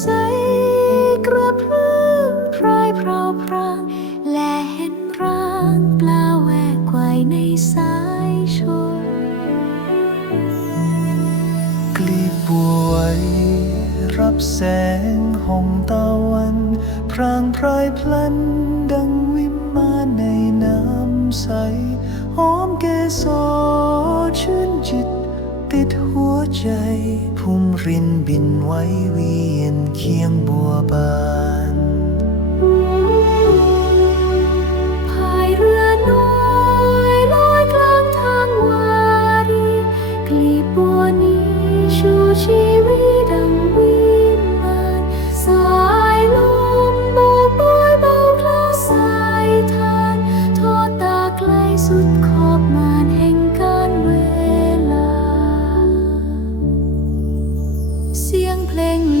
ใสกระเพื่อมพรายพราวพราง และเห็นร่างปลาแหวกไกวในสายชนกลีบบัวไวรับแสงห้องตะวัน พรางพรายพลันดังวิมานในน้ำใส ติดหัวใจ พุ่มรินบินไว้เวียนเคียงบัวบานพายเรือน้อยลอยกลางทางวารีกลีบบัวนี้ชูชีวิตดังวิมานสายลมโบกบอยเบาคลาสายทาน ทอดตาไกลสุด เ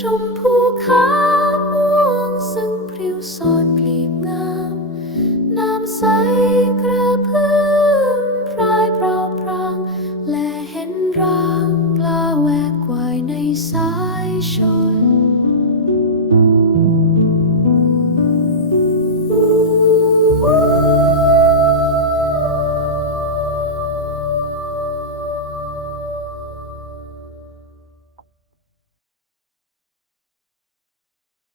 ชมพูขาม่วงซึ่งพริ้วสอดกลีบงาม น้ำใสกระเพื่อมพรายเปล่าพรางและเห็นรา